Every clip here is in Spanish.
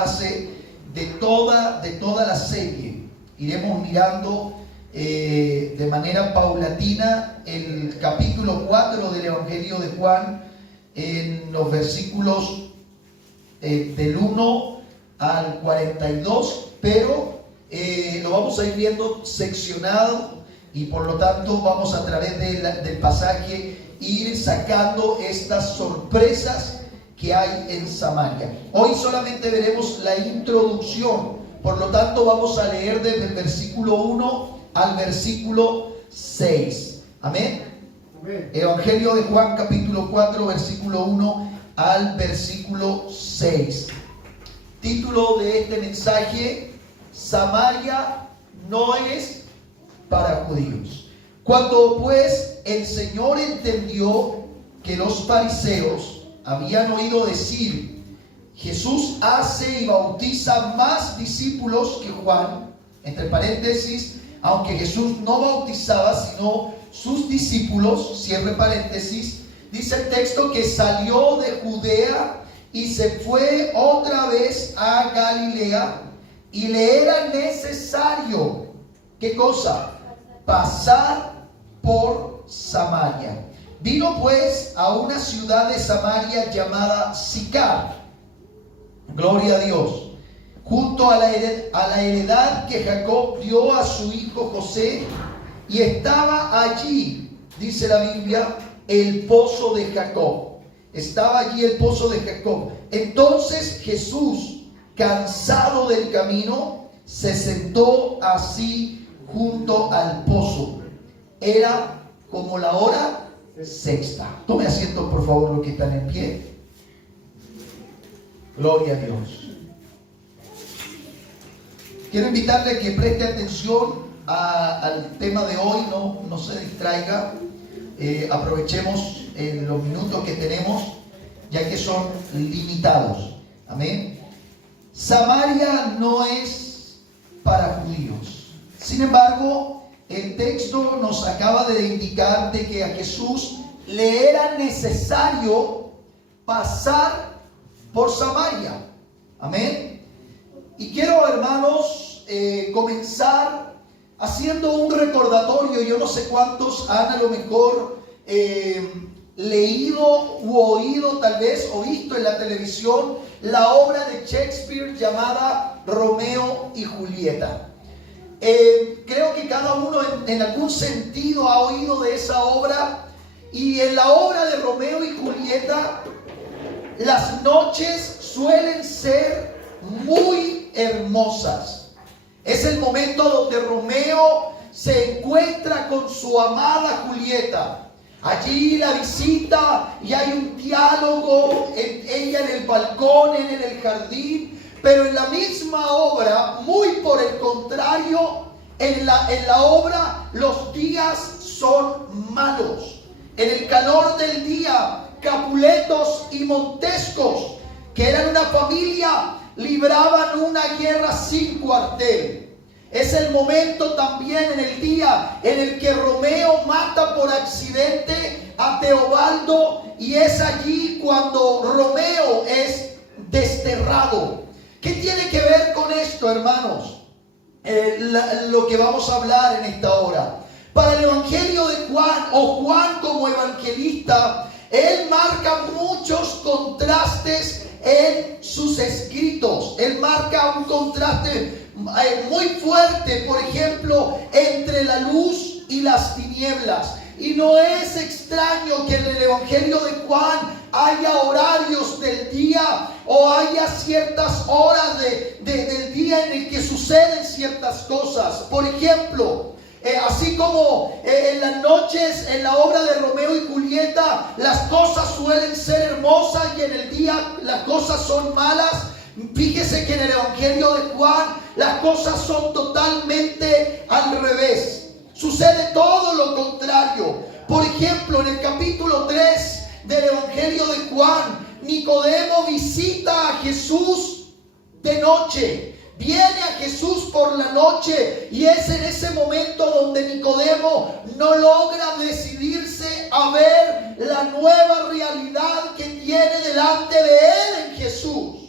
base de toda la serie. Iremos mirando de manera paulatina el capítulo 4 del Evangelio de Juan en los versículos del 1 al 42, pero lo vamos a ir viendo seccionado y por lo tanto vamos a través del pasaje ir sacando estas sorpresas que hay en Samaria. Hoy solamente veremos la introducción, por lo tanto vamos a leer desde el versículo 1 al versículo 6. Amén. Amén. Evangelio de Juan capítulo 4 versículo 1 al versículo 6. Título de este mensaje: Samaria no es para judíos. Cuando pues el Señor entendió que los fariseos habían oído decir: Jesús hace y bautiza más discípulos que Juan, entre paréntesis, aunque Jesús no bautizaba sino sus discípulos, cierre paréntesis, dice el texto que salió de Judea y se fue otra vez a Galilea, y le era necesario, ¿qué cosa? Pasar por Samaria. Vino pues a una ciudad de Samaria llamada Sicar, gloria a Dios, junto a la heredad que Jacob dio a su hijo José, y estaba allí, dice la Biblia, el pozo de Jacob. Estaba allí el pozo de Jacob. Entonces Jesús, cansado del camino, se sentó así junto al pozo. Era como la hora sexta. Tome asiento, por favor, los que están en pie. Gloria a Dios. Quiero invitarle a que preste atención al tema de hoy, no se distraiga. Aprovechemos los minutos que tenemos, ya que son limitados. Amén. Samaria no es para judíos. Sin embargo, el texto nos acaba de indicar de que a Jesús le era necesario pasar por Samaria. Amén. Y quiero, hermanos, comenzar haciendo un recordatorio. Yo no sé cuántos han a lo mejor leído u oído tal vez o visto en la televisión la obra de Shakespeare llamada Romeo y Julieta. Creo que cada uno en algún sentido ha oído de esa obra. Y en la obra de Romeo y Julieta, las noches suelen ser muy hermosas. Es el momento donde Romeo se encuentra con su amada Julieta. Allí la visita y hay un diálogo, ella en el balcón, él en el jardín. Pero en la misma obra, muy por el contrario, en la obra los días son malos. En el calor del día, Capuletos y Montescos, que eran una familia, libraban una guerra sin cuartel. Es el momento también en el día en el que Romeo mata por accidente a Teobaldo, y es allí cuando Romeo es desterrado. ¿Qué tiene que ver con esto, hermanos? Lo que vamos a hablar en esta hora. Para el Evangelio de Juan, o Juan como evangelista, él marca muchos contrastes en sus escritos. Él marca un contraste muy fuerte, por ejemplo, entre la luz y las tinieblas. Y no es extraño que en el Evangelio de Juan haya horarios del día o haya ciertas horas del día en el que suceden ciertas cosas. Por ejemplo, así como en las noches, en la obra de Romeo y Julieta, las cosas suelen ser hermosas y en el día las cosas son malas. Fíjese que en el Evangelio de Juan las cosas son totalmente al revés. Sucede todo lo contrario. Por ejemplo, en el capítulo 3 del Evangelio de Juan, Nicodemo visita a Jesús de noche. Viene a Jesús por la noche, y es en ese momento donde Nicodemo no logra decidirse a ver la nueva realidad que tiene delante de él en Jesús.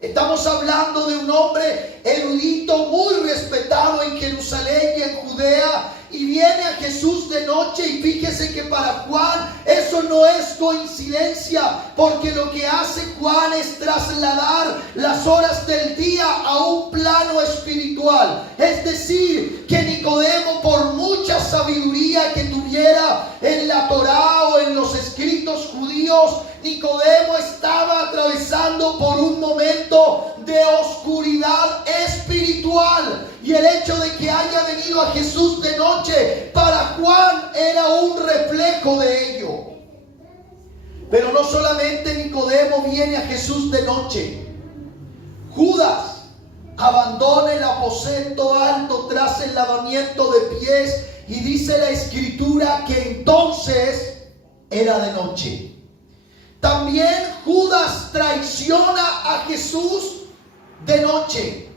Estamos hablando de un hombre erudito muy respetado en Jerusalén y en Judea, y viene a Jesús de noche. Y fíjese que para Juan eso no es coincidencia, porque lo que hace Juan es trasladar las horas del día a un plano espiritual. Es decir, que Nicodemo, por mucha sabiduría que tuviera en la Torá o en los escritos judíos, Nicodemo estaba atravesando por un momento de oscuridad espiritual. Y el hecho de que haya venido a Jesús de noche, para Juan era un reflejo de ello. Pero no solamente Nicodemo viene a Jesús de noche. Judas abandona el aposento alto tras el lavamiento de pies, y dice la Escritura que entonces era de noche. También Judas traiciona a Jesús de noche.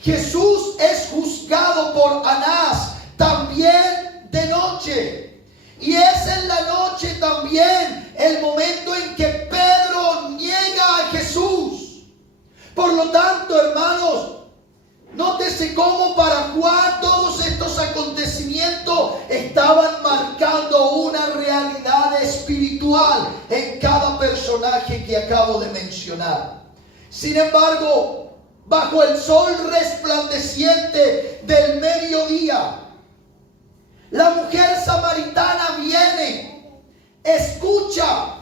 Jesús es juzgado por Anás también de noche. Y es en la noche también el momento en que Pedro niega a Jesús. Por lo tanto, hermanos, nótese cómo para Juan todos estos acontecimientos estaban marcando una realidad espiritual en cada personaje que acabo de mencionar. Sin embargo, bajo el sol resplandeciente del mediodía, la mujer samaritana viene, escucha,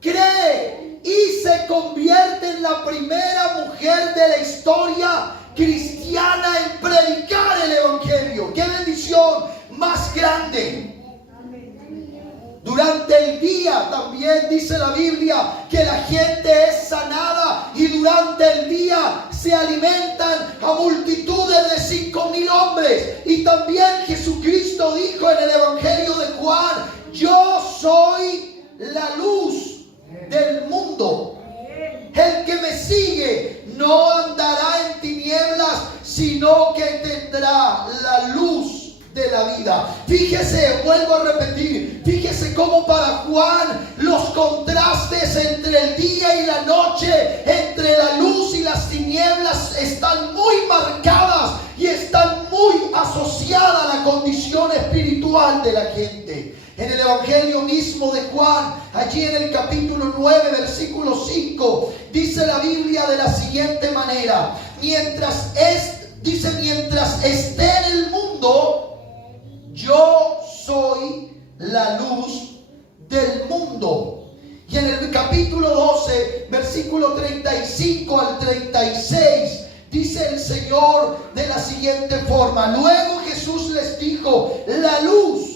cree y se convierte en la primera mujer de la historia cristiana en predicar el evangelio. ¡Qué bendición más grande! Durante el día también dice la Biblia que la gente es sanada, y durante el día se alimentan a multitudes de 5,000 hombres. Y también Jesucristo dijo en el Evangelio de Juan: yo soy la luz del mundo. El que me sigue no andará en tinieblas, sino que tendrá la luz de la vida. Fíjese, vuelvo a repetir, fíjese cómo para Juan los contrastes entre el día y la noche, entre la luz y las tinieblas, están muy marcadas y están muy asociadas a la condición espiritual de la gente. En el Evangelio mismo de Juan, allí en el capítulo 9, versículo 5, dice la Biblia de la siguiente manera: mientras esté en el mundo, yo soy la luz del mundo. Y en el capítulo 12, versículo 35 al 36, dice el Señor de la siguiente forma: luego Jesús les dijo, la luz,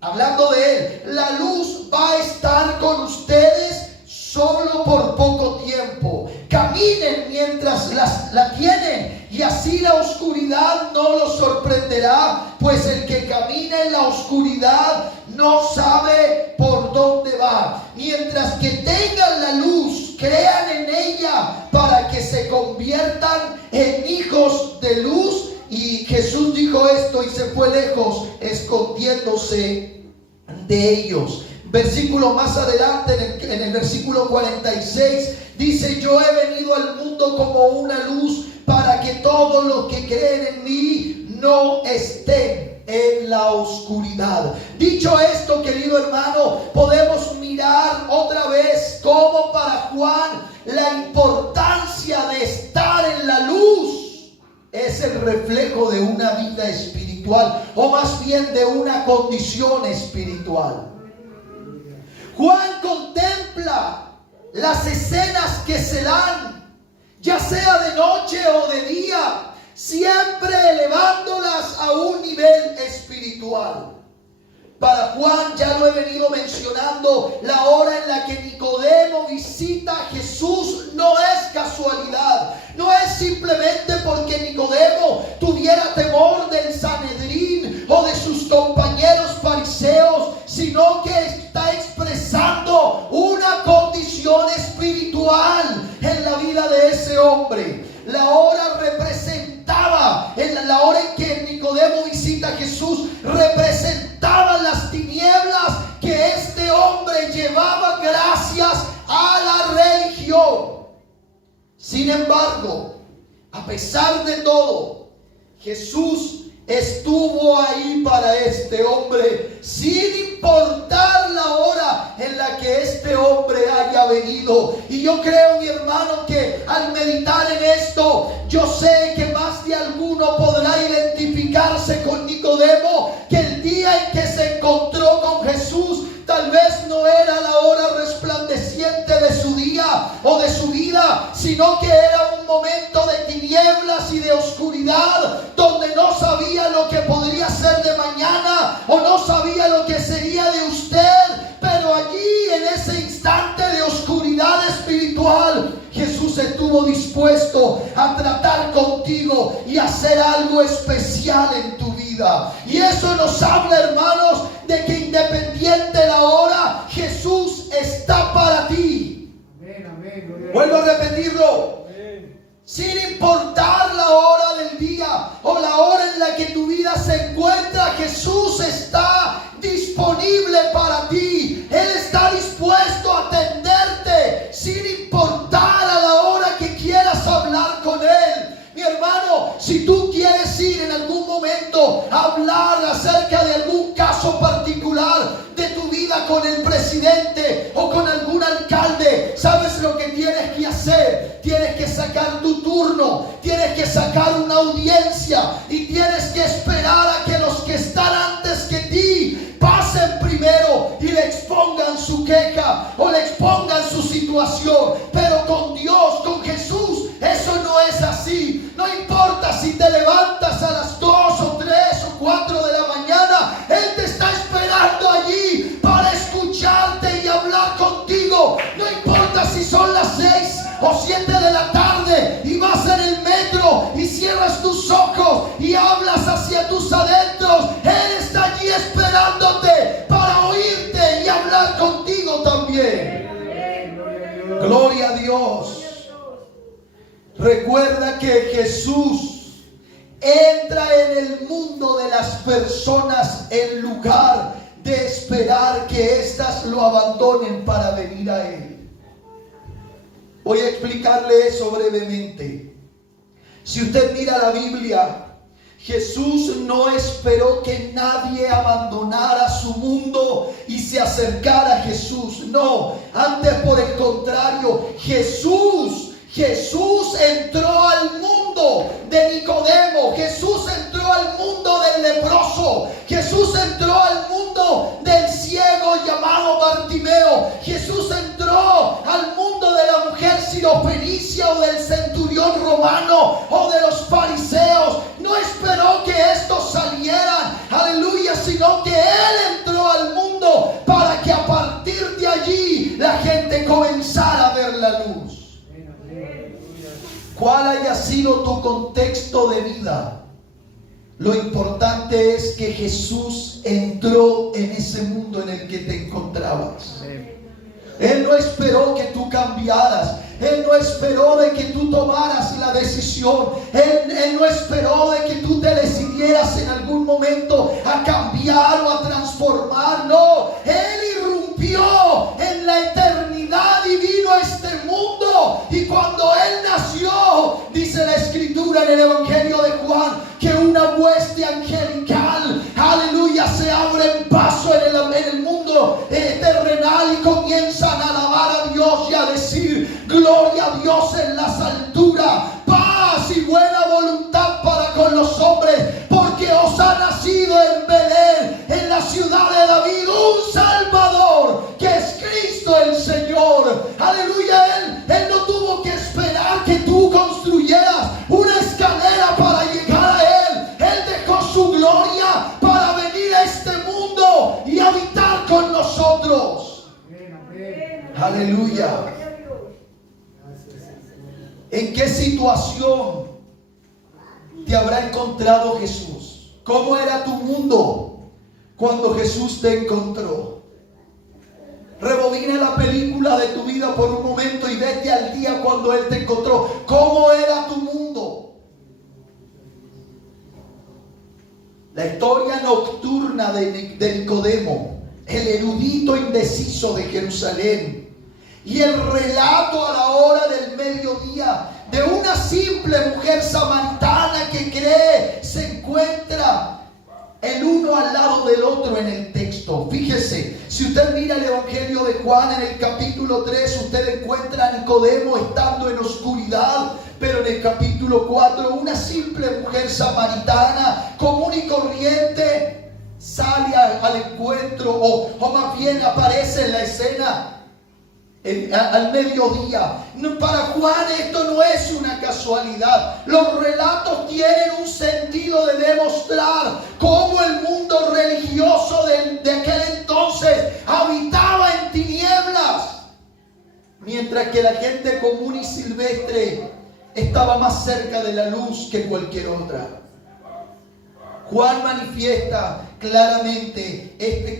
hablando de Él, la luz va a estar con ustedes solo por poco tiempo. Caminen mientras la tienen, y así la oscuridad no los sorprenderá, pues el que camina en la oscuridad no sabe por dónde va. Mientras que tengan la luz, crean en ella para que se conviertan en hijos de luz. Y Jesús dijo esto y se fue lejos, escondiéndose de ellos. Versículo más adelante, en el versículo 46, dice: yo he venido al mundo como una luz, para que todos los que creen en mí no estén en la oscuridad. Dicho esto, querido hermano, podemos mirar otra vez cómo para Juan la importancia de estar en la luz es el reflejo de una vida espiritual, o más bien de una condición espiritual. Juan contempla las escenas que se dan, ya sea de noche o de día, siempre elevándolas a un nivel espiritual. Para Juan, ya lo he venido mencionando, la hora en la que Nicodemo visita a Jesús no es casualidad. No es simplemente porque Nicodemo tuviera temor del Sanedrín o de sus compañeros fariseos, sino que está expresando una condición espiritual en la vida de ese hombre. La hora representaba, la hora en que Nicodemo visita a Jesús, representaba las tinieblas que este hombre llevaba gracias a la religión. Sin embargo, a pesar de todo, Jesús estuvo ahí para este hombre, sin importar la hora en la que este hombre haya venido. Y yo creo, mi hermano, que al meditar en esto, yo sé que más de alguno podrá identificarse con Nicodemo, que el día en que se encontró con Jesús, tal vez no era la hora resplandeciente de su día o de su vida, sino que era un momento de tinieblas y de oscuridad, donde no sabía lo que podría ser de mañana o no sabía lo que sería de usted. Pero allí, en ese instante de oscuridad espiritual, Jesús estuvo dispuesto a tratar contigo y hacer algo especial en tu vida. Y eso nos habla, hermanos, de que independiente de la hora, Jesús está para ti. Vuelvo a repetirlo. Sin importar la hora del día o la hora en la que tu vida se encuentra, Jesús está disponible para ti. Él está dispuesto a atenderte sin importar a la hora que quieras hablar con Él. Mi hermano, si tú quieres ir en algún momento a hablar acerca de algún caso particular de tu vida con el presidente o con algún alcalde, ¿sabes lo que tienes que hacer? Tienes que sacar tu turno, tienes que sacar una audiencia y tienes que esperar a que los que están antes que ti pasen primero y le expongan su queja o le expongan su situación. Pero con Dios, con Jesús, eso no es así. No importa si te levantas a las 2 o 3 o 4 de la mañana, Él te está esperando allí para escucharte y hablar contigo. No importa si son las 6 o 7 de la tarde y vas en el metro y cierras tus ojos y hablas hacia tus adentros. Él está allí esperándote para oírte y hablar contigo también. Gloria a Dios. Recuerda que Jesús entra en el mundo de las personas en lugar de esperar que éstas lo abandonen para venir a Él. Voy a explicarle eso brevemente. Si usted mira la Biblia, Jesús no esperó que nadie abandonara su mundo y se acercara a Jesús. No, antes por el contrario, Jesús entró al mundo de Nicodemo. Jesús entró al mundo del leproso. Jesús entró al mundo del ciego llamado Bartimeo. Jesús entró al mundo de la mujer sirofenicia o del centurión romano o de los fariseos. No esperó que estos salieran, aleluya, sino que Él entró al mundo para que a partir de allí la gente comenzara a ver la luz. ¿Cuál haya sido tu contexto de vida? Lo importante es que Jesús entró en ese mundo en el que te encontrabas. Él no esperó que tú cambiaras. Él no esperó de que tú tomaras la decisión. Él no esperó de que tú te decidieras en algún momento a cambiar o a transformar. No, Él irrumpió en la eternidad y vino a este mundo. Y cuando Él nació, dice la Escritura en el Evangelio de Juan, que una hueste angelical, aleluya, se abre en paso en el mundo terrenal y comienzan a alabar a Dios y a decir: gloria a Dios en las alturas, paz y buena voluntad para con los hombres, porque os ha nacido en Belén, en la ciudad de David, un Salvador, que es Cristo el Señor. Aleluya, Él no tuvo que esperar que tú construyeras una escalera para llegar a Él. Él dejó su gloria para venir a este mundo y habitar con nosotros. Aleluya. ¿En qué situación te habrá encontrado Jesús? ¿Cómo era tu mundo cuando Jesús te encontró? Rebobina la película de tu vida por un momento y vete al día cuando Él te encontró. ¿Cómo era tu mundo? La historia nocturna de Nicodemo, el erudito indeciso de Jerusalén, y el relato a la hora del mediodía de una simple mujer samaritana que cree, se encuentra el uno al lado del otro en el texto. Fíjese, si usted mira el Evangelio de Juan en el capítulo 3, usted encuentra a Nicodemo estando en oscuridad, pero en el capítulo 4 una simple mujer samaritana común y corriente sale al encuentro, o más bien aparece en la escena al mediodía. Para Juan esto no es una casualidad. Los relatos tienen un sentido de demostrar cómo el mundo religioso de aquel entonces habitaba en tinieblas, mientras que la gente común y silvestre estaba más cerca de la luz que cualquier otra. Juan manifiesta claramente este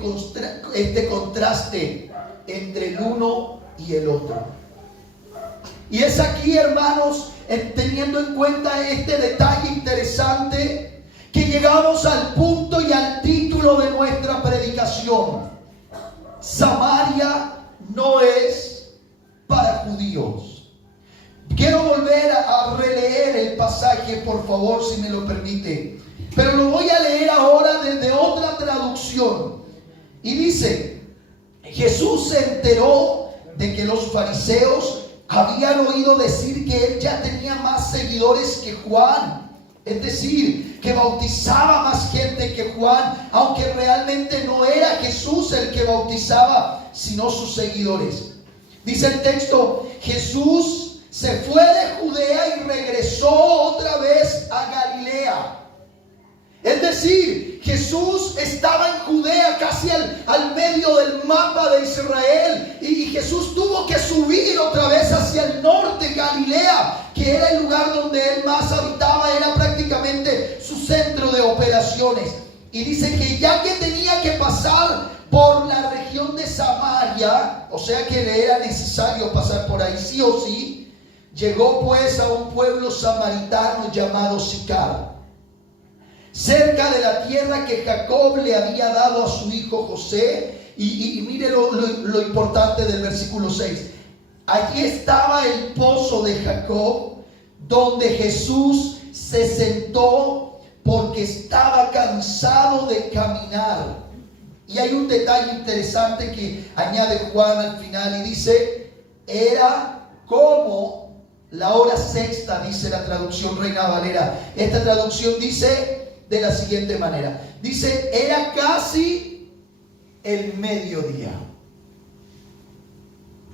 contraste entre el uno y el otro. Y es aquí, hermanos, teniendo en cuenta este detalle interesante, que llegamos al punto y al título de nuestra predicación. Samaria no es para judíos. Quiero volver a releer el pasaje, por favor, si me lo permite, pero lo voy a leer ahora desde otra traducción. Y dice: Jesús se enteró de que los fariseos habían oído decir que él ya tenía más seguidores que Juan, es decir, que bautizaba más gente que Juan, aunque realmente no era Jesús el que bautizaba, sino sus seguidores. Dice el texto: Jesús se fue de Judea y regresó otra vez a Galilea. Es decir, Jesús estaba en Judea, casi al medio del mapa de Israel, y Jesús tuvo que subir otra vez hacia el norte, Galilea, que era el lugar donde él más habitaba, era prácticamente su centro de operaciones. Y dice que ya que tenía que pasar por la región de Samaria, o sea que le era necesario pasar por ahí sí o sí, llegó pues a un pueblo samaritano llamado Sicar, cerca de la tierra que Jacob le había dado a su hijo José. Y mire lo importante del versículo 6. Allí estaba el pozo de Jacob, donde Jesús se sentó porque estaba cansado de caminar. Y hay un detalle interesante que añade Juan al final y dice: era como la hora sexta, dice la traducción Reina Valera. Esta traducción dice de la siguiente manera: dice, era casi el mediodía.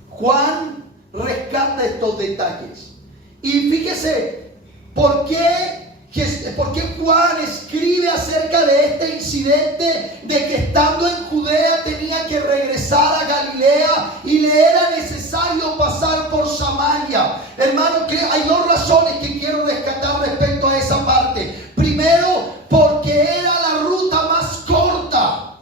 Juan rescata estos detalles. Y fíjese, ¿por qué Juan escribe acerca de este incidente de que estando en Judea tenía que regresar a Galilea y le era necesario pasar por Samaria? Hermano, hay dos razones que quiero rescatar respecto a esa parte. Primero, porque era la ruta más corta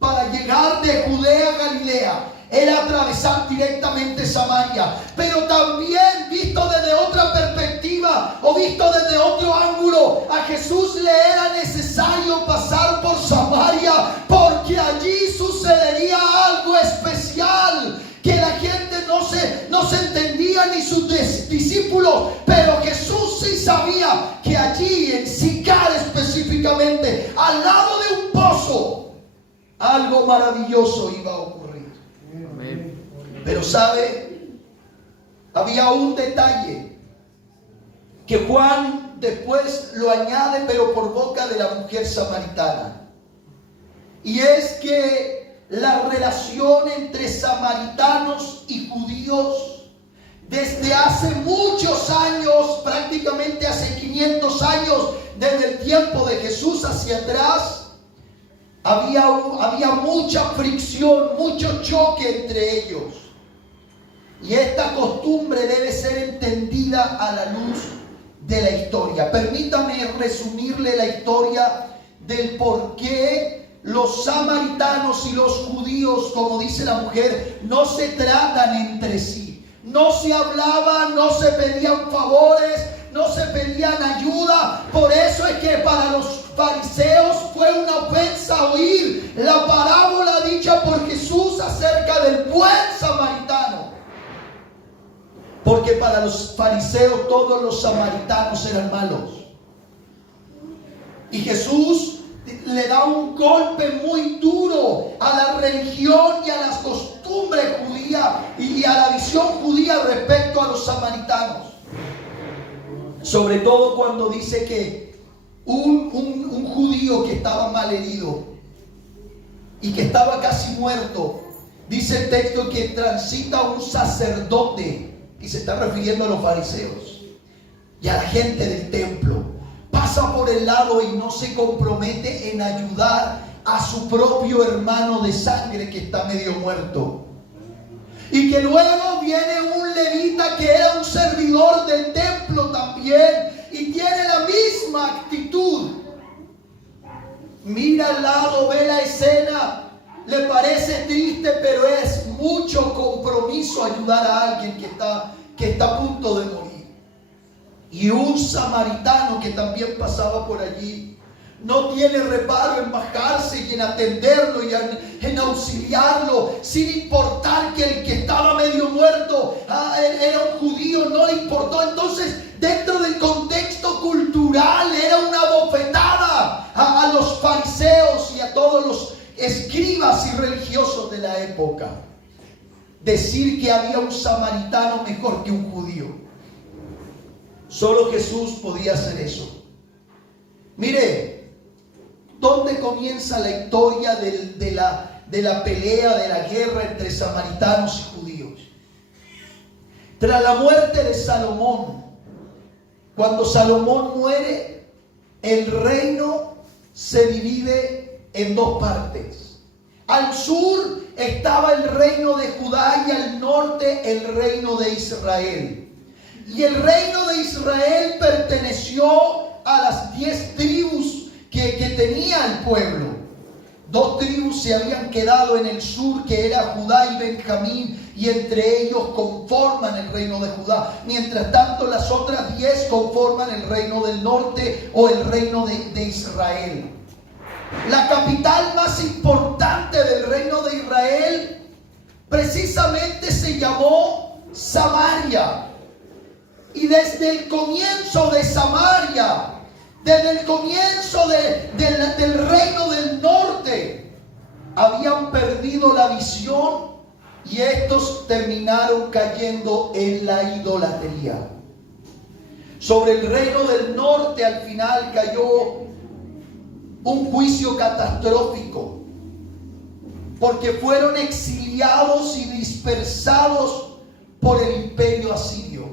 para llegar de Judea a Galilea. Era atravesar directamente Samaria. Pero también, visto desde otra perspectiva o visto desde otro ángulo, a Jesús le era necesario pasar por Samaria, porque allí sucedería algo especial que la gente no se entendía, ni sus discípulos, pero Jesús sí sabía que allí en Sicar específicamente, al lado de un pozo, algo maravilloso iba a ocurrir. Pero sabe, había un detalle que Juan después lo añade, pero por boca de la mujer samaritana. Y es que la relación entre samaritanos y judíos desde hace muchos años, prácticamente hace 500 años, desde el tiempo de Jesús hacia atrás, había mucha fricción, mucho choque entre ellos. Y esta costumbre debe ser entendida a la luz de la historia. Permítame resumirle la historia del por qué los samaritanos y los judíos, como dice la mujer, no se tratan entre sí. No se hablaban, no se pedían favores, no se pedían ayuda. Por eso es que para los fariseos fue una ofensa oír la parábola dicha por Jesús acerca del buen samaritano. porque para los fariseos todos los samaritanos eran malos. Y Jesús le da un golpe muy duro a la religión y a las costumbres judías y a la visión judía respecto a los samaritanos. Sobre todo cuando dice que un judío que estaba mal herido y que estaba casi muerto, dice el texto que transita un sacerdote, y se está refiriendo a los fariseos y a la gente del templo, pasa por el lado y no se compromete en ayudar a su propio hermano de sangre que está medio muerto. Y que luego viene un levita que era un servidor del templo también y tiene la misma actitud. Mira al lado, ve la escena, le parece triste, pero es mucho compromiso ayudar a alguien que está a punto de morir. Y un samaritano que también pasaba por allí no tiene reparo en bajarse y en atenderlo y en auxiliarlo, sin importar que el que estaba medio muerto era un judío, no le importó. Entonces, dentro del contexto cultural, era una bofetada a los fariseos y a todos los escribas y religiosos de la época decir que había un samaritano mejor que un judío. Solo Jesús podía hacer eso. Mire, ¿dónde comienza la historia de la pelea, de la guerra entre samaritanos y judíos? Tras la muerte de Salomón, cuando Salomón muere, el reino se divide en dos partes. Al sur estaba el reino de Judá y al norte el reino de Israel. Y el reino de Israel perteneció a las 10 tribus que tenía el pueblo. 2 tribus se habían quedado en el sur, que era Judá y Benjamín, y entre ellos conforman el reino de Judá. Mientras tanto, las otras 10 conforman el reino del norte o el reino de Israel. La capital más importante del reino de Israel precisamente se llamó Samaria. Y desde el comienzo de Samaria, desde el comienzo del reino del norte, habían perdido la visión y estos terminaron cayendo en la idolatría. Sobre el reino del norte al final cayó un juicio catastrófico, porque fueron exiliados y dispersados por el imperio asirio.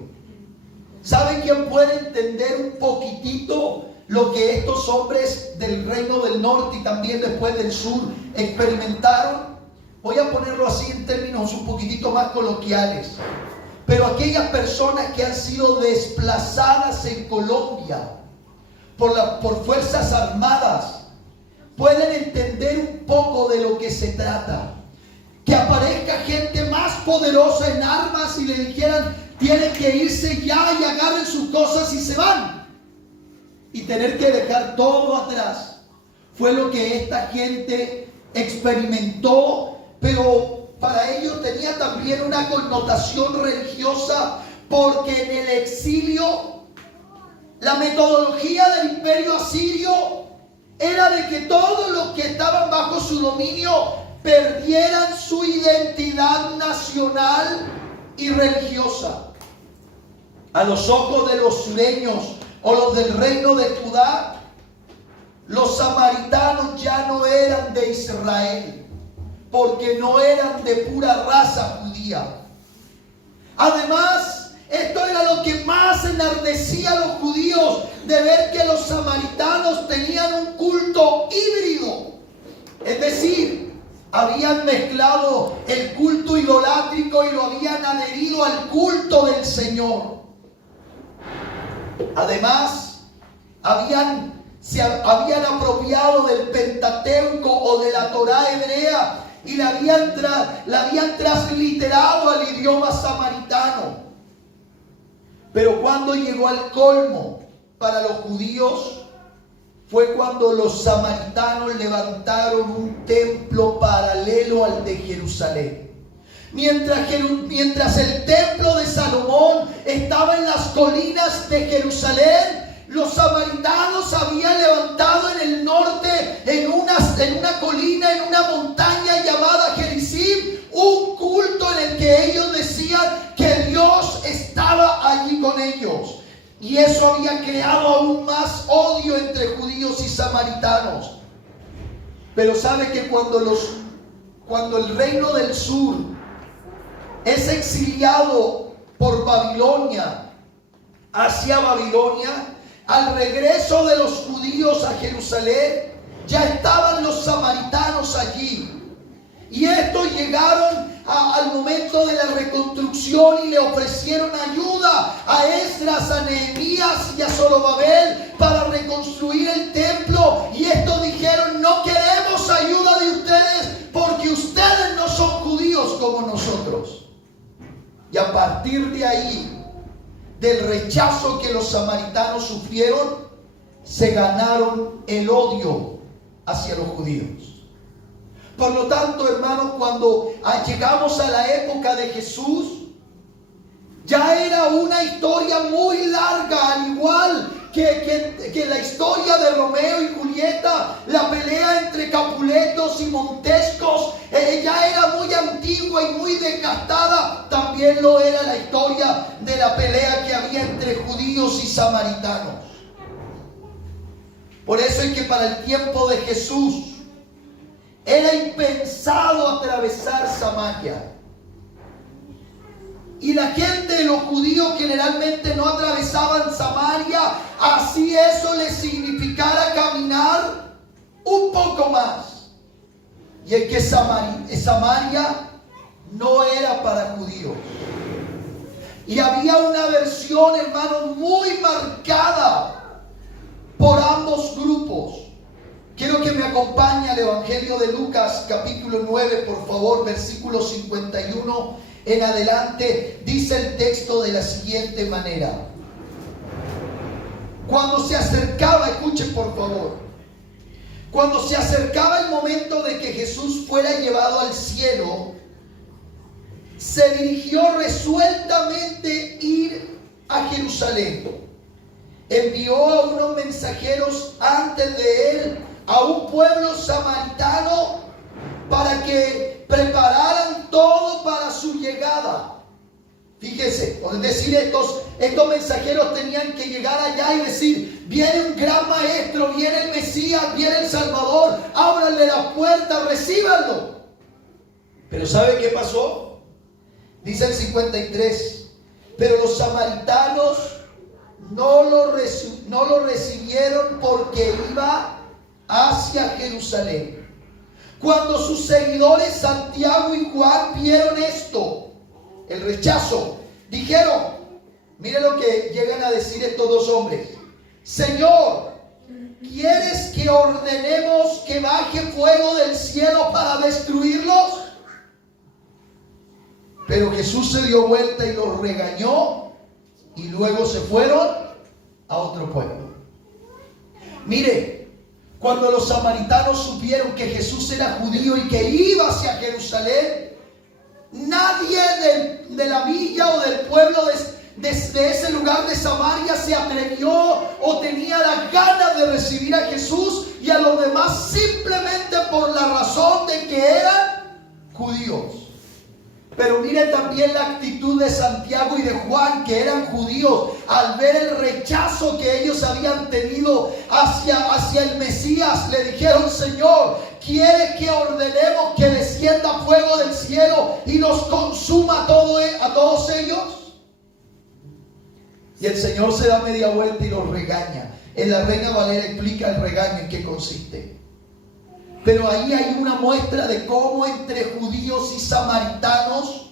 ¿Saben quién puede entender un poquitito lo que estos hombres del reino del norte y también después del sur experimentaron? Voy a ponerlo así en términos un poquitito más coloquiales. Pero aquellas personas que han sido desplazadas en Colombia por fuerzas armadas pueden entender un poco de lo que se trata. Que aparezca gente más poderosa en armas y le dijeran: tienen que irse ya, y agarren sus cosas y se van. Y tener que dejar todo atrás. Fue lo que esta gente experimentó, pero para ellos tenía también una connotación religiosa, porque en el exilio la metodología del imperio asirio era de que todos los que estaban bajo su dominio perdieran su identidad nacional y religiosa. A los ojos de los sureños o los del reino de Judá, los samaritanos ya no eran de Israel, porque no eran de pura raza judía. Además, esto era lo que más enardecía a los judíos, de ver que los samaritanos tenían un culto híbrido. Es decir, habían mezclado el culto idolátrico y lo habían adherido al culto del Señor. Además, se habían apropiado del Pentateuco o de la Torá hebrea y la habían transliterado al idioma samaritano. Pero cuando llegó al colmo para los judíos, fue cuando los samaritanos levantaron un templo paralelo al de Jerusalén. mientras el templo de Salomón estaba en las colinas de Jerusalén, los samaritanos habían levantado en el norte, en una colina, en una montaña llamada Gerizim, un culto en el que ellos decían que Dios estaba allí con ellos. Y eso había creado aún más odio entre judíos y samaritanos. Pero sabe que cuando el reino del sur es exiliado por Babilonia, hacia Babilonia, al regreso de los judíos a Jerusalén, ya estaban los samaritanos allí. Y estos llegaron al momento de la reconstrucción y le ofrecieron ayuda a Esdras, a Nehemías y a Zorobabel para reconstruir el templo. Y estos dijeron: no queremos ayuda de ustedes porque ustedes no son judíos como nosotros. Y a partir de ahí, del rechazo que los samaritanos sufrieron, se ganaron el odio hacia los judíos. Por lo tanto, hermanos, cuando llegamos a la época de Jesús, ya era una historia muy larga, al igual que la historia de Romeo y Julieta, la pelea entre Capuletos y Montescos, ya era muy antigua y muy desgastada. También lo era la historia de la pelea que había entre judíos y samaritanos. Por eso es que para el tiempo de Jesús era impensado atravesar Samaria. Y la gente, los judíos, generalmente no atravesaban Samaria, así eso les significara caminar un poco más. Y es que Samaria no era para judíos. Y había una versión, hermanos, muy marcada por ambos grupos. Quiero que me acompañe al Evangelio de Lucas, capítulo 9, por favor, versículo 51 en adelante. Dice el texto de la siguiente manera: cuando se acercaba, escuchen por favor, cuando se acercaba el momento de que Jesús fuera llevado al cielo, se dirigió resueltamente ir a Jerusalén. Envió a unos mensajeros antes de él a un pueblo samaritano para que prepararan todo para su llegada. Fíjese, es decir, estos mensajeros tenían que llegar allá y decir: viene un gran maestro, viene el Mesías, viene el Salvador, ábranle la puerta, recíbanlo. Pero ¿sabe qué pasó? Dice el 53: pero los samaritanos no lo recibieron porque iba hacia Jerusalén. Cuando sus seguidores Santiago y Juan vieron esto, el rechazo, dijeron, mire lo que llegan a decir estos dos hombres: Señor, ¿quieres que ordenemos que baje fuego del cielo para destruirlos? Pero Jesús se dio vuelta y los regañó, y luego se fueron a otro pueblo. Mire, cuando los samaritanos supieron que Jesús era judío y que iba hacia Jerusalén, nadie de la villa o del pueblo de ese lugar de Samaria se atrevió o tenía las ganas de recibir a Jesús y a los demás, simplemente por la razón de que eran judíos. Pero mire también la actitud de Santiago y de Juan, que eran judíos, al ver el rechazo que ellos habían tenido hacia el Mesías. Le dijeron: Señor, ¿quieres que ordenemos que descienda fuego del cielo y nos consuma a todos ellos? Y el Señor se da media vuelta y los regaña. En la Reina Valera explica el regaño en qué consiste. Pero ahí hay una muestra de cómo entre judíos y samaritanos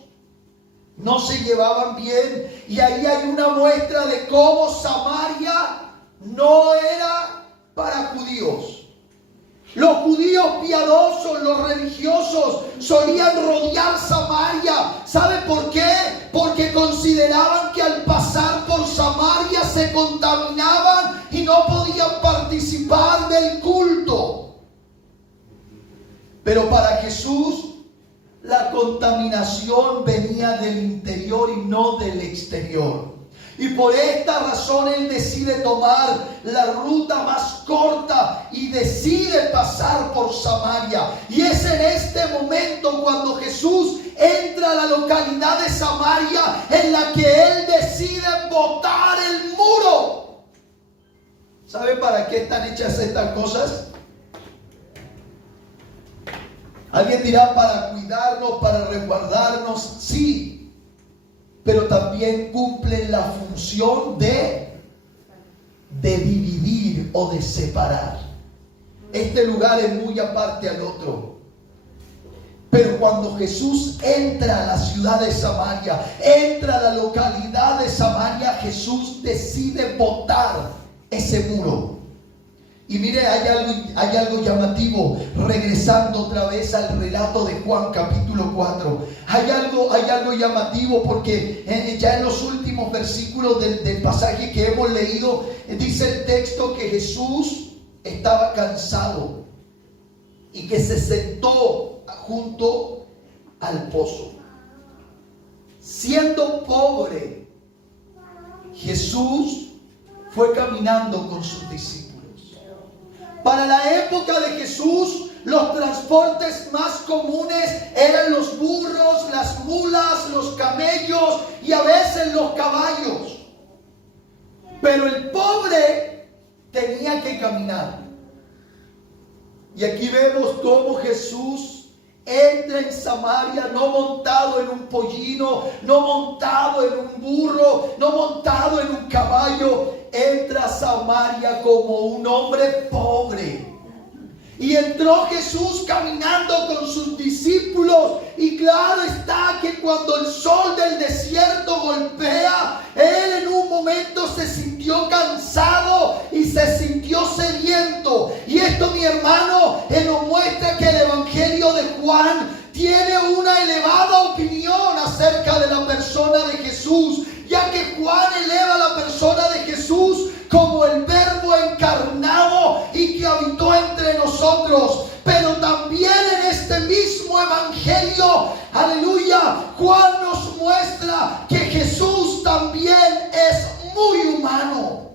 no se llevaban bien. Y ahí hay una muestra de cómo Samaria no era para judíos. Los judíos piadosos, los religiosos, solían rodear Samaria. ¿Sabe por qué? Porque consideraban que al pasar por Samaria se contaminaban y no podían participar del culto. Pero para Jesús, la contaminación venía del interior y no del exterior. Y por esta razón él decide tomar la ruta más corta y decide pasar por Samaria. Y es en este momento cuando Jesús entra a la localidad de Samaria en la que él decide botar el muro. ¿Sabe para qué están hechas estas cosas? Alguien dirá, para cuidarnos, para resguardarnos. Sí. Pero también cumplen la función de dividir o de separar. Este lugar es muy aparte al otro. Pero cuando Jesús entra a la ciudad de Samaria, entra a la localidad de Samaria, Jesús decide botar ese muro. Y mire, hay algo llamativo, regresando otra vez al relato de Juan capítulo 4. Hay algo llamativo porque ya en los últimos versículos del pasaje que hemos leído, dice el texto que Jesús estaba cansado y que se sentó junto al pozo. Siendo pobre, Jesús fue caminando con sus discípulos. Para la época de Jesús, los transportes más comunes eran los burros, las mulas, los camellos y a veces los caballos. Pero el pobre tenía que caminar. Y aquí vemos cómo Jesús entra en Samaria, no montado en un pollino, no montado en un burro, no montado en un caballo. Entra a Samaria como un hombre pobre. Y entró Jesús caminando con sus discípulos. Y claro está que cuando el sol del desierto golpea, él en un momento se sintió cansado y se sintió sediento. Y esto, mi hermano, nos muestra que el Evangelio de Juan tiene una elevada opinión acerca de la persona de Jesús, ya que Juan eleva la persona de Jesús como el Verbo encarnado y que habitó entre nosotros. Pero también en este mismo Evangelio, aleluya, Juan nos muestra que Jesús también es muy humano.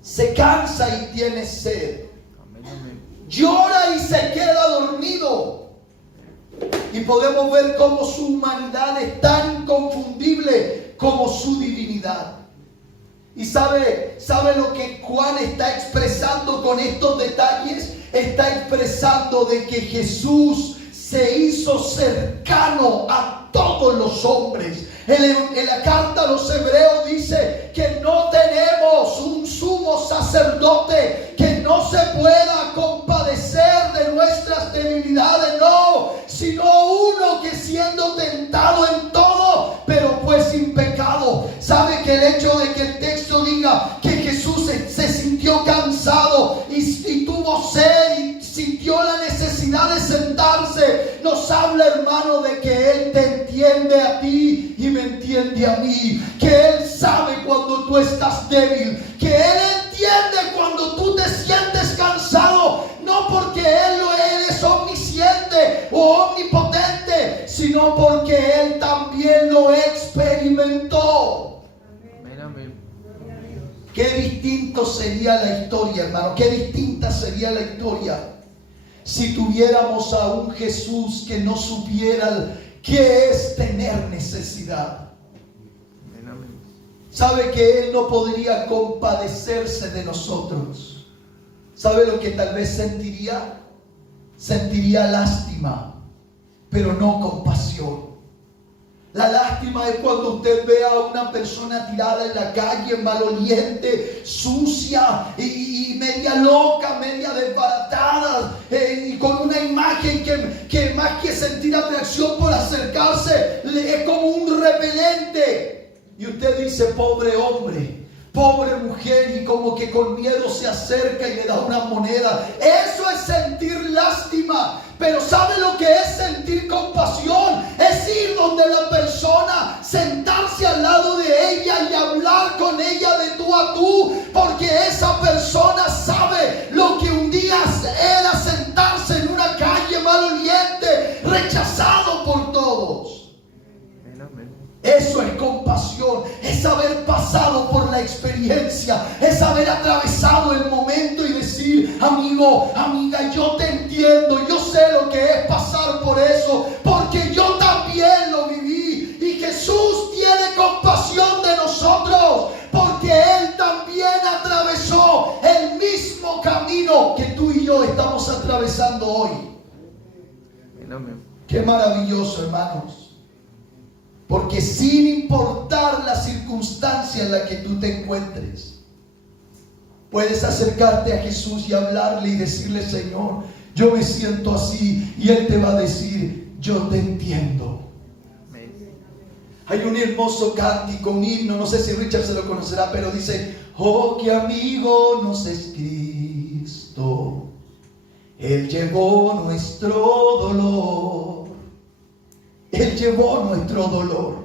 Se cansa y tiene sed. Llora y se queda dormido. Y podemos ver cómo su humanidad es tan inconfundible como su divinidad. Y sabe lo que Juan está expresando con estos detalles. Está expresando de que Jesús se hizo cercano a todos los hombres. En la carta a los Hebreos dice que no tenemos un sumo sacerdote que no se pueda compadecer de nuestras debilidades, no, sino uno que siendo tentado en todo, pero pues sin pecado. Sabe que el hecho de que el texto diga que Jesús se sintió cansado y tuvo sed y sintió la necesidad de sentarse, nos habla, hermano, de que Él te entiende a ti y me entiende a mí, que Él sabe cuando tú estás débil, que Él entiende cuando tú te sientes cansado, no porque Él es omnisciente o omnipotente, sino porque Él también lo experimentó. Qué distinto sería la historia, hermano, qué distinta sería la historia si tuviéramos a un Jesús que no supiera qué es tener necesidad. Sabe que Él no podría compadecerse de nosotros. ¿Sabe lo que tal vez sentiría? Sentiría lástima, pero no compasión. La lástima es cuando usted ve a una persona tirada en la calle, maloliente, sucia y media loca, media desbaratada, y con una imagen que más que sentir atracción por acercarse, es como un repelente. Y usted dice, pobre hombre, pobre mujer, y como que con miedo se acerca y le da una moneda. Eso es sentir lástima. Pero ¿sabe lo que es sentir compasión? Es ir donde la persona, sentarse al lado de ella y hablar con ella de tú a tú, porque esa persona sabe lo que un día era sentarse en una calle maloliente, rechazar atravesado el momento y decir: amigo, amiga, yo te entiendo, yo sé lo que es pasar por eso, porque yo también lo viví. Y Jesús tiene compasión de nosotros, porque Él también atravesó el mismo camino que tú y yo estamos atravesando hoy. Qué maravilloso, hermanos. Porque sin importar la circunstancia en la que tú te encuentres, puedes acercarte a Jesús y hablarle y decirle: Señor, yo me siento así. Y Él te va a decir: yo te entiendo. Hay un hermoso cántico, un himno, no sé si Richard se lo conocerá, pero dice: oh, qué amigo nos es Cristo, Él llevó nuestro dolor. Él llevó nuestro dolor.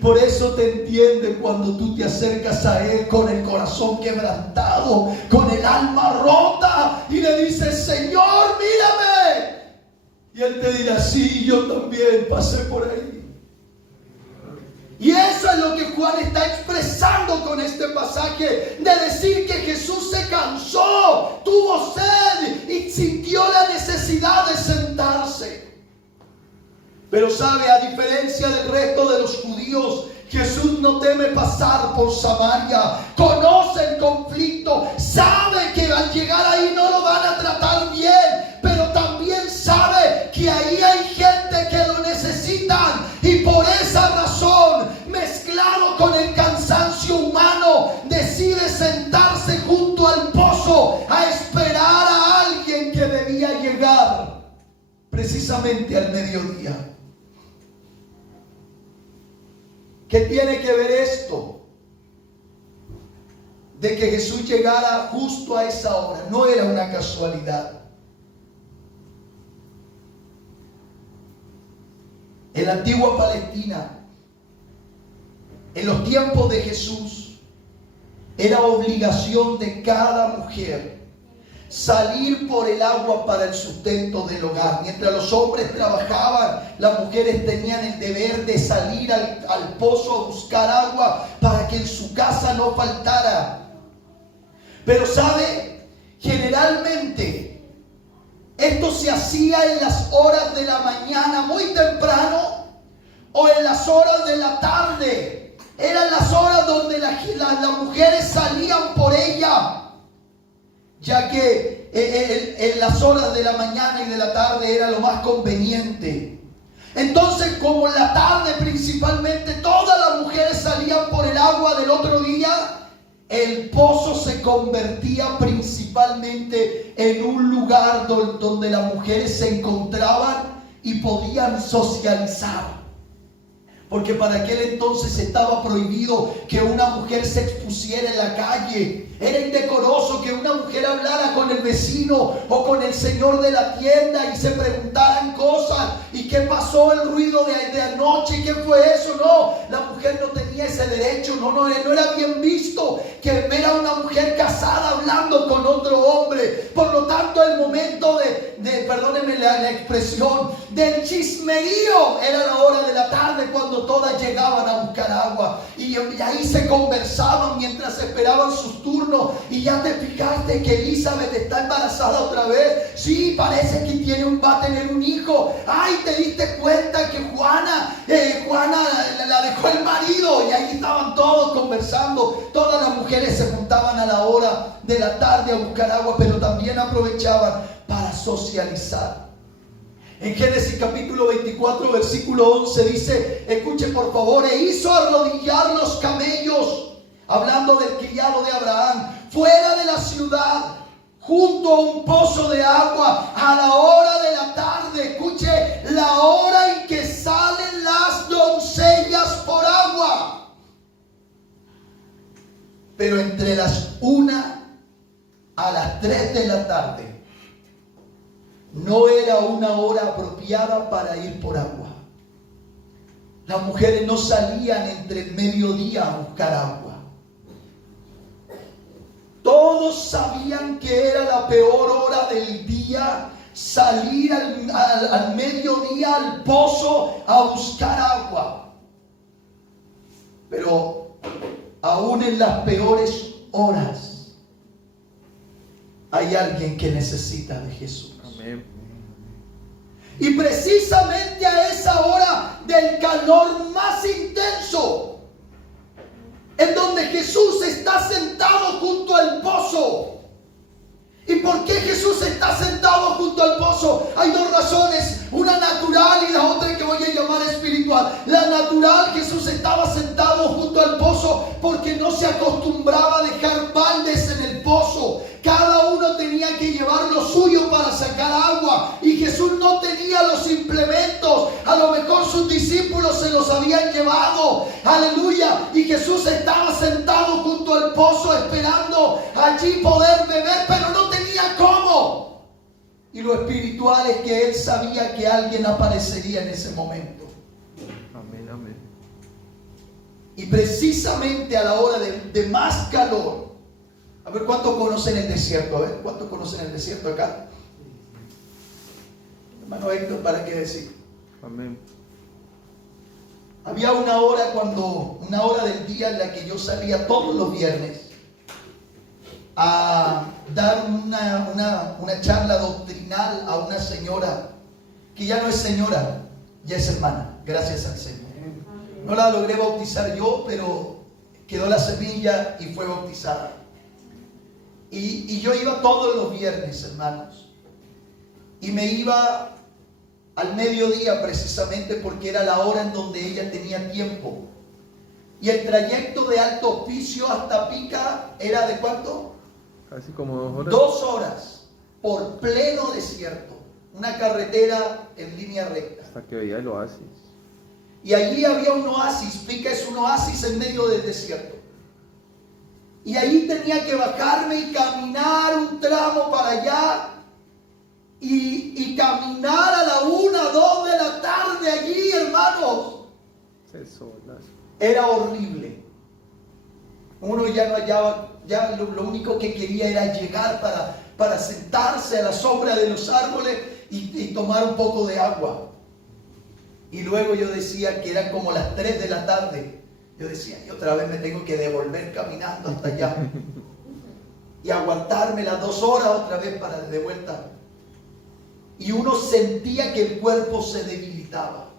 Por eso te entiende cuando tú te acercas a Él con el corazón quebrantado, con el alma rota, y le dices: Señor, mírame. Y Él te dirá: sí, yo también pasé por ahí. Y eso es lo que Juan está expresando con este pasaje, de decir que Jesús se cansó, tuvo sed y sintió la necesidad de sentarse. Pero sabe, a diferencia del resto de los judíos, Jesús no teme pasar por Samaria. Conoce el conflicto, sabe que al llegar ahí no lo van a tratar bien, pero también sabe que ahí hay gente que lo necesitan, y por esa razón, mezclado con el cansancio humano, decide sentarse junto al pozo a esperar a alguien que debía llegar precisamente al mediodía. ¿Qué tiene que ver esto? De que Jesús llegara justo a esa hora. No era una casualidad. En la antigua Palestina, en los tiempos de Jesús, era obligación de cada mujer salir por el agua para el sustento del hogar. Mientras los hombres trabajaban, las mujeres tenían el deber de salir al pozo a buscar agua para que en su casa no faltara. Pero ¿sabe? Generalmente esto se hacía en las horas de la mañana muy temprano, o en las horas de la tarde. Eran las horas donde las mujeres salían por ella, ya que en las horas de la mañana y de la tarde era lo más conveniente. Entonces, como en la tarde principalmente todas las mujeres salían por el agua del otro día, el pozo se convertía principalmente en un lugar donde las mujeres se encontraban y podían socializar. Porque para aquel entonces estaba prohibido que una mujer se expusiera en la calle. Era indecoroso que una mujer hablara con el vecino o con el señor de la tienda y se preguntaran cosas. ¿Y qué pasó? El ruido de anoche, ¿qué fue eso? No, la mujer no tenía ese derecho. No era bien visto que ver a una mujer casada hablando con otro hombre. Por lo tanto, el momento perdónenme la expresión, del chismerío era la hora de la tarde, cuando todas llegaban a buscar agua. Y ahí se conversaban mientras esperaban sus turnos. Y ya te fijaste que Elizabeth está embarazada otra vez. Sí, parece que va a tener un hijo. Ay, te diste cuenta que Juana la dejó el marido. Y ahí estaban todos conversando. Todas las mujeres se juntaban a la hora de la tarde a buscar agua, pero también aprovechaban para socializar. En Génesis capítulo 24 versículo 11 dice, escuche por favor: e hizo arrodillar los camellos, hablando del criado de Abraham, fuera de la ciudad, junto a un pozo de agua, a la hora de la tarde. Escuche, la hora en que salen las doncellas por agua. Pero entre las 1 a las 3 de la tarde no era una hora apropiada para ir por agua. Las mujeres no salían entre el mediodía a buscar agua. Todos sabían que era la peor hora del día salir al mediodía al pozo a buscar agua. Pero aún en las peores horas, hay alguien que necesita de Jesús. Amén. Y precisamente a esa hora del calor más intenso, en donde Jesús está sentado junto al pozo. ¿Y por qué Jesús está sentado junto al pozo? Hay dos razones, una natural y la otra que voy a llamar espiritual. La natural, Jesús estaba sentado junto al pozo porque no se acostumbraba a dejar baldes en el pozo. Cada uno tenía que llevar lo suyo para sacar agua, y Jesús no tenía los implementos. A lo mejor sus discípulos se los habían llevado, aleluya, y Jesús estaba sentado junto al pozo esperando allí poder beber, pero no tenía cómo. Y lo espiritual es que él sabía que alguien aparecería en ese momento. Amén, amén. Y precisamente a la hora de más calor. A ver, ¿cuántos conocen el desierto? A ver, ¿cuántos conocen el desierto acá? Hermano Héctor, ¿para qué decir? Amén. Había una hora del día en la que yo salía todos los viernes a dar una charla doctrinal a una señora que ya no es señora, ya es hermana, gracias al Señor. No la logré bautizar yo, pero quedó la semilla y fue bautizada. Y yo iba todos los viernes, hermanos, y me iba al mediodía precisamente porque era la hora en donde ella tenía tiempo. Y el trayecto de Alto Hospicio hasta Pica era ¿de cuánto? Casi como 2 horas. 2 horas por pleno desierto, una carretera en línea recta. Hasta que veía el oasis. Y allí había un oasis. Pica es un oasis en medio del desierto. Y ahí tenía que bajarme y caminar un tramo para allá. Y caminar a la 1, 2 de la tarde allí, hermanos. Era horrible. Uno ya no hallaba, ya lo único que quería era llegar para sentarse a la sombra de los árboles y tomar un poco de agua. Y luego yo decía que eran como las 3 de la tarde. Yo decía, y otra vez me tengo que devolver caminando hasta allá. Y aguantarme las 2 horas otra vez para de vuelta. Y uno sentía que el cuerpo se debilitaba.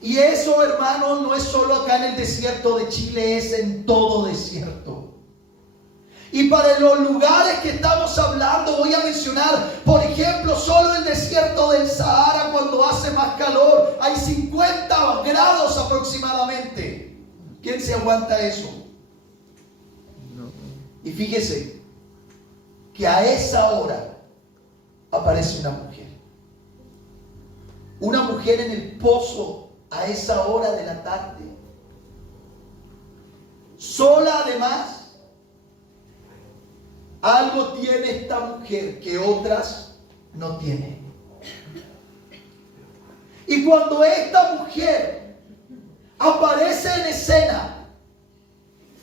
Y eso, hermano, no es solo acá en el desierto de Chile, es en todo desierto. Y para los lugares que estamos hablando, voy a mencionar, por ejemplo, solo el desierto del Sahara, cuando hace más calor, hay 50 grados aproximadamente. ¿Quién se aguanta eso? No. Y fíjese que a esa hora aparece una mujer. Una mujer en el pozo a esa hora de la tarde. Sola además. Algo tiene esta mujer que otras no tienen. Y cuando esta mujer aparece en escena,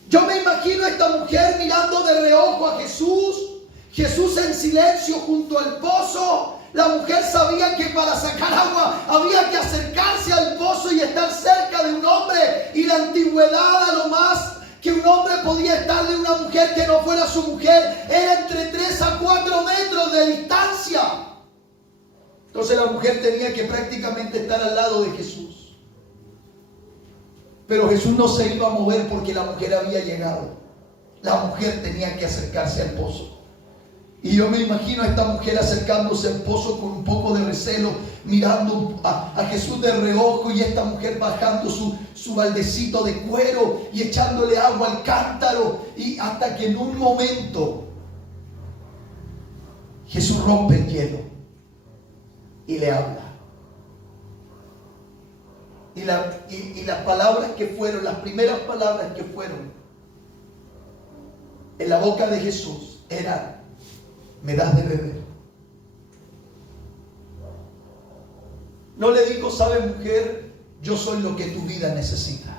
yo me imagino a esta mujer mirando de reojo a Jesús, Jesús en silencio junto al pozo. La mujer sabía que para sacar agua había que acercarse al pozo y estar cerca de un hombre, y la antigüedad, a lo más que un hombre podía estar de una mujer que no fuera su mujer, era entre 3 a 4 metros de distancia. Entonces la mujer tenía que prácticamente estar al lado de Jesús. Pero Jesús no se iba a mover porque la mujer había llegado. La mujer tenía que acercarse al pozo. Y yo me imagino a esta mujer acercándose al pozo con un poco de recelo, mirando a Jesús de reojo, y esta mujer bajando su baldecito de cuero y echándole agua al cántaro, y hasta que en un momento Jesús rompe el hielo y le habla. Y las palabras que fueron, las primeras palabras que fueron en la boca de Jesús eran: ¿me das de beber? No le dijo: ¿sabe, mujer? Yo soy lo que tu vida necesita.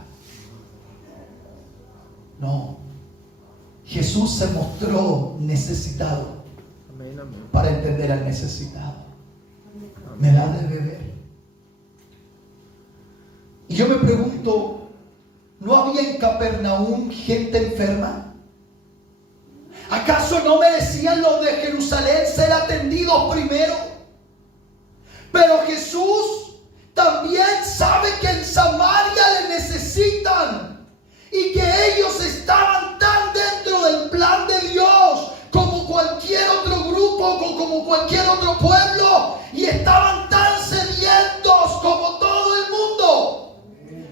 No. Jesús se mostró necesitado. Amén, amén. Para entender al necesitado. ¿Me das de beber? Y yo me pregunto, ¿no había en Capernaum gente enferma? ¿Acaso no merecían los de Jerusalén ser atendidos primero? Pero Jesús también sabe que en Samaria le necesitan y que ellos estaban tan dentro del plan de Dios como cualquier otro grupo, como cualquier otro pueblo, y estaban tan sedientos como todo el mundo.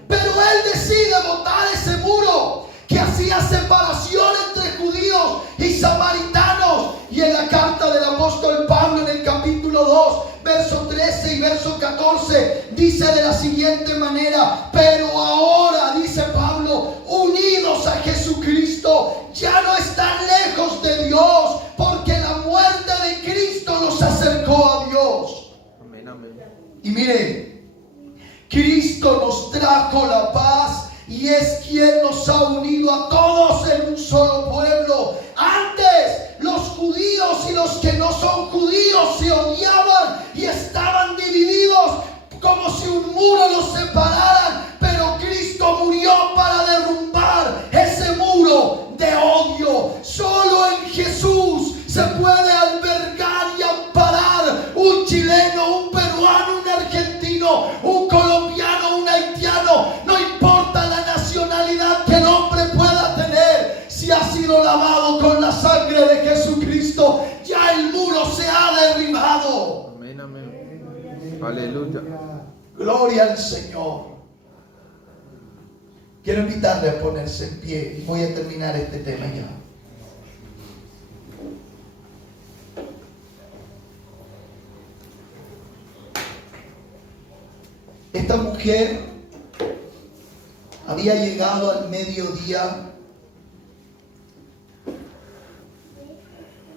Pero Él decide botar ese muro que hacía separación entre judíos y samaritanos. Y en la carta del apóstol Pablo, en el capítulo 2, verso 13 y verso 14, dice de la siguiente manera: pero ahora, dice Pablo, unidos a Jesucristo, ya no están lejos de Dios, porque la muerte de Cristo los acercó a Dios. Amén, amén. Y mire, Cristo nos trajo la paz y es quien nos ha unido a todos en un solo pueblo. Antes los judíos y los que no son judíos se odiaban y estaban divididos como si un muro los separara, pero Cristo murió para derrumbar ese muro de odio. Solo en Jesús se puede albergar y amparar un chileno, un peruano, un argentino, un colombiano, un haitiano. No importa la nacionalidad que el hombre pueda tener, si ha sido lavado con la sangre de Jesucristo, ya el muro se ha derribado. Amén, amén. Aleluya. Gloria al Señor. Quiero invitarle a ponerse en pie y voy a terminar este tema ya. Esta mujer había llegado al mediodía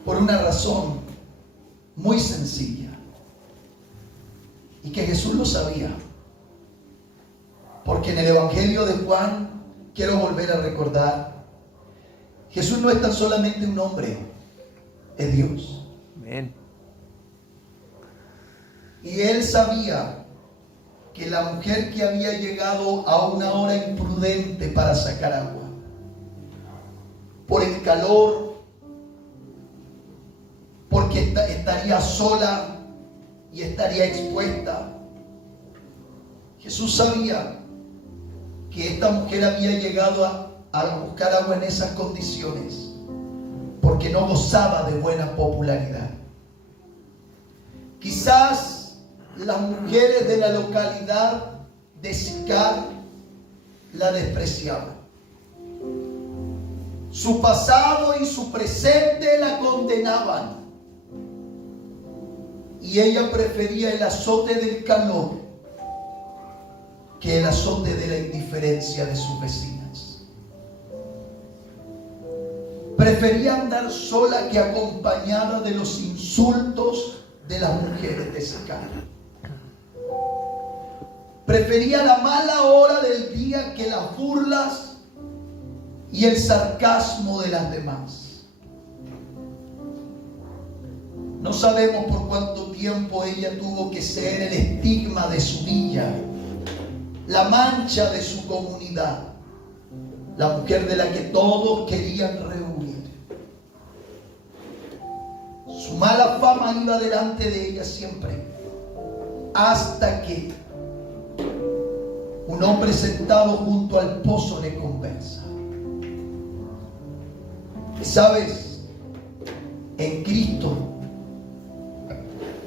por una razón muy sencilla y que Jesús lo sabía, porque en el Evangelio de Juan, quiero volver a recordar, Jesús no es tan solamente un hombre, es Dios. Amén. Y Él sabía que la mujer que había llegado a una hora imprudente para sacar agua, por el calor, porque estaría sola y estaría expuesta, Jesús sabía que esta mujer había llegado a buscar agua en esas condiciones porque no gozaba de buena popularidad. Quizás las mujeres de la localidad de Sicar la despreciaban. Su pasado y su presente la condenaban. Y ella prefería el azote del calor que el azote de la indiferencia de sus vecinas. Prefería andar sola que acompañada de los insultos de las mujeres de Sicar. Prefería la mala hora del día que las burlas y el sarcasmo de las demás. No sabemos por cuánto tiempo ella tuvo que ser el estigma de su villa, la mancha de su comunidad, la mujer de la que todos querían rehuir. Su mala fama iba delante de ella siempre, hasta que un hombre sentado junto al pozo le conversa. ¿Sabes? En Cristo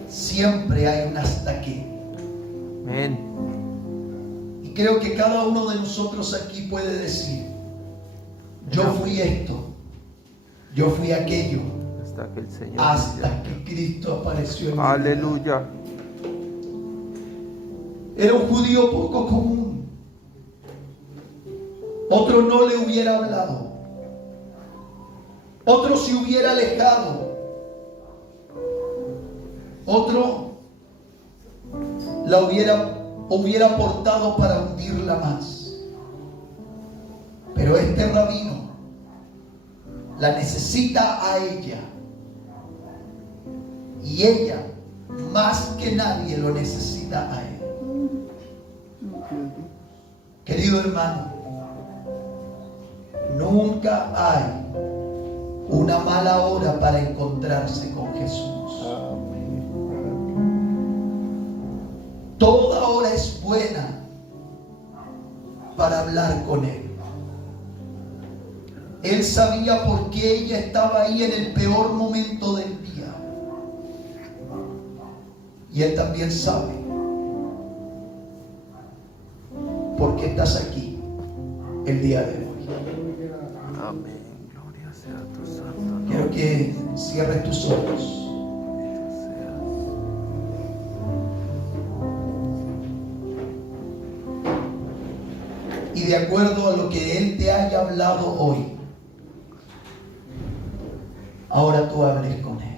siempre hay un hasta qué. Amén. Y creo que cada uno de nosotros aquí puede decir: yo fui esto, yo fui aquello, Hasta que el Señor. hasta que Cristo apareció en mi vida. Aleluya. Era un judío poco común. Otro no le hubiera hablado, otro se hubiera alejado, otro la hubiera portado para hundirla más. Pero este rabino la necesita a ella, y ella más que nadie lo necesita a él. Querido hermano, nunca hay una mala hora para encontrarse con Jesús. Toda hora es buena para hablar con Él. Él sabía por qué ella estaba ahí en el peor momento del día. Y Él también sabe por qué estás aquí el día de hoy. Amén. Gloria sea tu santo nombre. Quiero que cierres tus ojos. Y de acuerdo a lo que Él te haya hablado hoy, ahora tú hables con Él.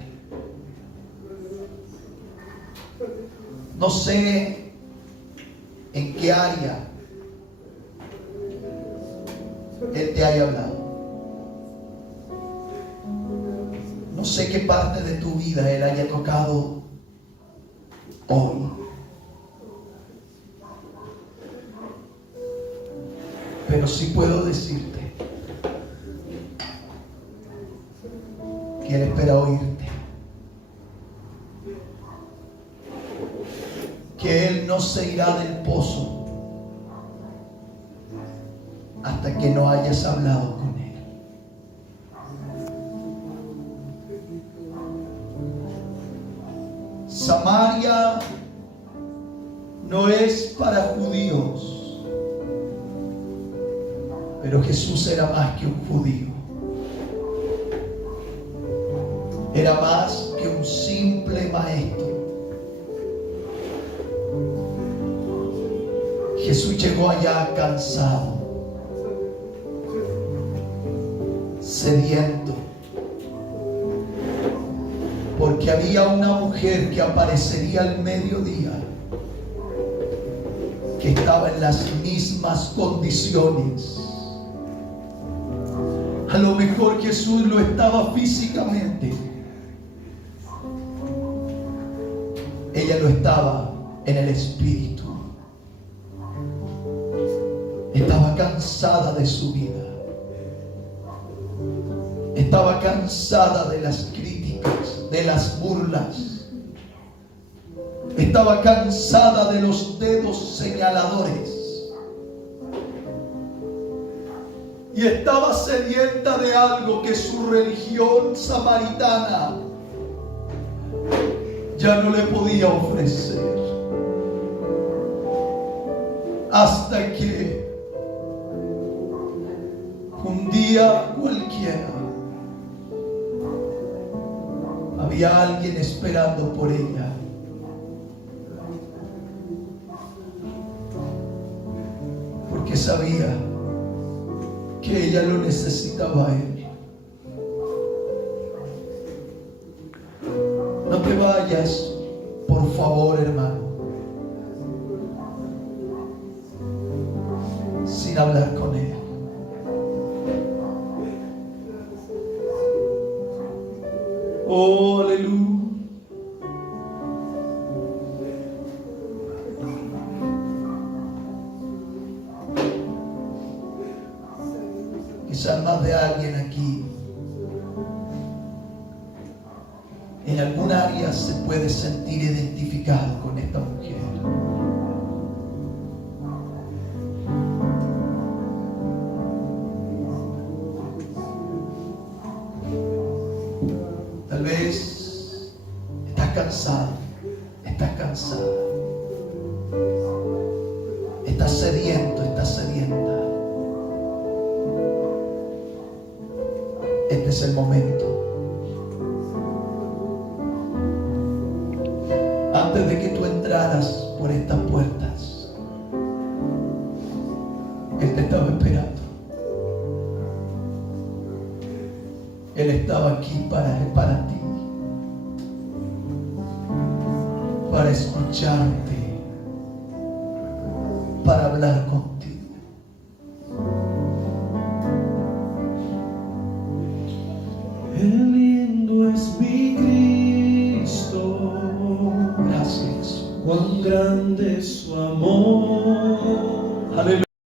No sé en qué área Él te haya hablado. No sé qué parte de tu vida Él haya tocado hoy. Pero sí puedo decirte que Él espera oírte. Que Él no se irá del pozo hasta que no hayas hablado con Él. Samaria no es para judíos. Pero Jesús era más que un judío. Era más que un simple maestro. Jesús llegó allá cansado, sediento, porque había una mujer que aparecería al mediodía, que estaba en las mismas condiciones. A lo mejor Jesús lo estaba físicamente. Ella lo estaba en el espíritu. Estaba cansada de su vida. Estaba cansada de las críticas, de las burlas. Estaba cansada de los dedos señaladores. Y estaba sedienta de algo que su religión samaritana ya no le podía ofrecer. Hasta que un día cualquiera había alguien esperando por ella. Porque sabía que ella lo necesitaba a Él. No te vayas, por favor, hermano, sin hablar con Él. Oh, aleluya. Quizás más de alguien aquí en algún área se puede sentir identificado con esta mujer. Tal vez estás cansado, estás cansada, estás sediento, estás sedienta. Este es el momento. Antes de que tú entraras por estas puertas, Él te estaba esperando. Él estaba aquí para ti, para escucharte, para hablar contigo.